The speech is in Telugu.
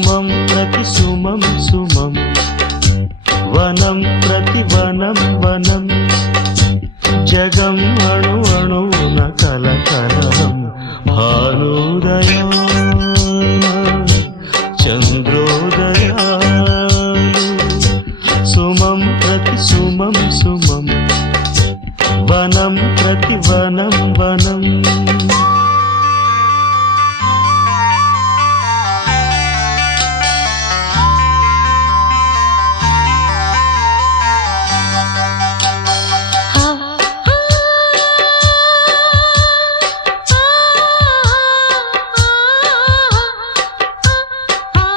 సుమం ప్రతి సుమం సుమం వనం ప్రతి వనం వనం జగం అణు అణువున కలకలం భానుదయాన చంద్ర